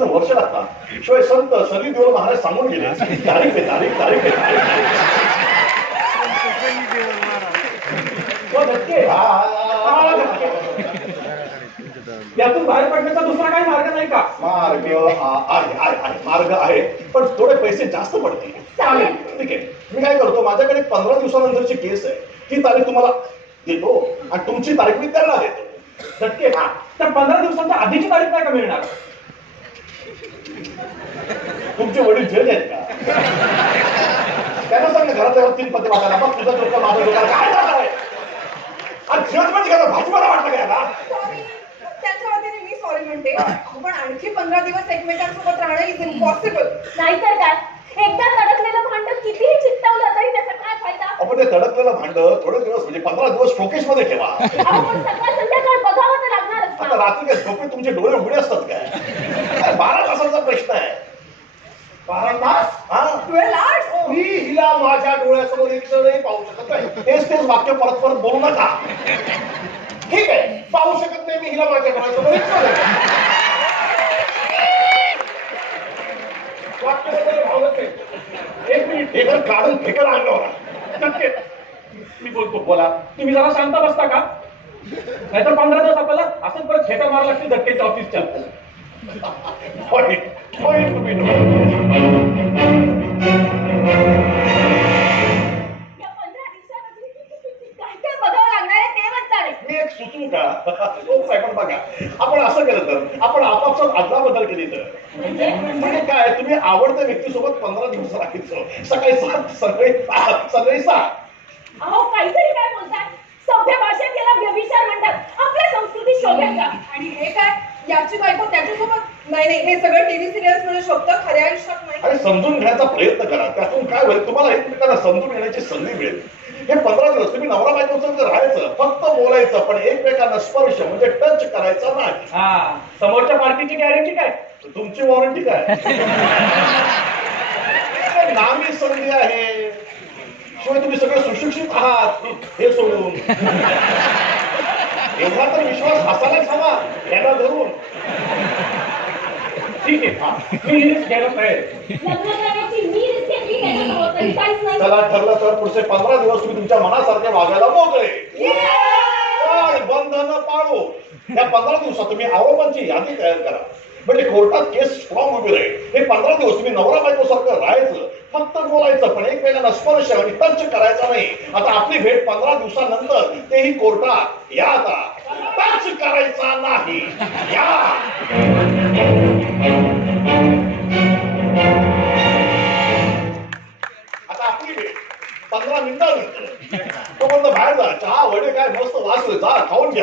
पण वर्ष लागतात. शिवाय संत सली देऊळ महाराज सांगून गेले, तारीख आहे तारीख तारीख आहे यातून बाहेर पडण्याचा दुसरा काही मार्ग नाही का? मार्ग आहे मार्ग आहे, पण थोडे पैसे जास्त पडतील. चालेल. ठीक आहे, मी काय करतो, माझ्याकडे 15 दिवसानंतरची केस आहे, ती तारीख तुम्हाला देतो आणि तुमची तारीख मी त्यांना देतो. झटके हा, तर 15 दिवसांच्या आधीची तारीख नाही का मिळणार? तुमचे वडील जज आहेत का? त्यांना सांग ना घराच्या 3 पत्ते वाटायला, मग तुझा डोका माझा डोका काय झालंय? आणि जज म्हणजे काय भाजीपाला वाटलं काय ना? त्यांच्या वतीने मी सॉरी म्हणते, पण आणखी 15 दिवस एकमेकांसोबत राहणं इज इम्पॉसिबल. नाहीतर काय, एकदा तडकलेलं भांड कितीही चिकटवलं तरी त्याचा काय फायदा? आपण ते तडकलेलं भांड थोडे दिवस म्हणजे 15 दिवस शोकेश मध्ये ठेवा. आपण सकाळ संध्याकाळ बघावं तर लागणारच आता ना. रात्री काय झोपेत तुमचे डोळे उघडे असतात काय? अरे 12 तासाचा प्रश्न आहे. 12 तास? हा, 12 hours? मी हिला माझ्या डोळ्यासमोर एक क्षणही पाहू शकत नाही. तेच वाक्य परत परत बोलू नका. ठीक आहे, पाहू शकत नाही मी हिला माझ्या डोळ्यासमोर एक क्षण. वाक्य वगैरे भावत नाही. एक मिनिट, हे घर काढून फेकल अंगावर. झटके. मी बोलतो, बोला. तुम्ही जरा शांत बसता का? नाहीतर 15 दिवस आपल्याला असंच परत खेटा मारा लागतील झटकेच्या ऑफिसच्या. पॉईंट तुम्ही या 15 दिवसामध्ये काय काय बघावं लागणार आहे ते म्हणताय. मी एक सुचवू का? खूप आहे, पण बघा, आपण असं केलं तर, आपण आपापसात अदलाबदल केली तर, म्हणजे काय, तुम्ही आवडत्या व्यक्तीसोबत 15 दिवस राहायचं, सकाळी 7 संध्याकाळी 6. अहो काहीतरी काय बोलताय? सभ्य भाषेत याला व्यभिचार म्हणतात. आपल्या संस्कृतीत शोभेल का? आणि हे काय, याची बायको त्याच्यासोबत? नाही नाही, हे सगळं टीव्ही सिरियल्स मध्ये शोभतं, खऱ्या आयुष्यात नाही. आणि समजून घ्यायचा प्रयत्न करा, त्यातून काय होईल, तुम्हाला एकमेकांना समजून घेण्याची संधी मिळेल. हे 15 दिवस तुम्ही नवरा बायकोचं राहायचं, फक्त बोलायचं, पण एकमेकांना स्पर्श म्हणजे टच करायचा नाही. हा, समोरच्या पार्टीची गॅरंटी काय? तुमची वॉरंटी काय? नामी संधी आहे. शिवाय तुम्ही सगळे सुशिक्षित आहात हे सोडून. एवढा तर विश्वास असायलाच हवा यांना धरून. ठीक आहे, हा, मी रिस्क घ्यायला तयार आहे. लग्न करण्याची मी रिस्क घेतली त्याच्यासमोर तरी काहीच नाही. त्याला ठरलं तर पुढचे 15 दिवस तुम्ही तुमच्या मनासारखे वागायला मोकळे. पण बंधन पाळू. या 15 दिवसात तुम्ही आरोपांची यादी तयार करा, म्हणजे कोर्टात केस स्ट्रॉंग उभी राहील. हे 15 दिवस तुम्ही नवरा बायको सारखं राहायचं, फक्त बोलायचं, पण एकमेकांना स्पर्श आणि टच करायचा नाही. आता आपली भेट 15 दिवसानंतर, तेही कोर्टात. या आता, टच करायचा नाही. या आता आपली भेट 15 मिनिटानंतर. तो म्हणतो बाहेर जा, चहा वडे काय मस्त वास, जा खाऊन घ्या.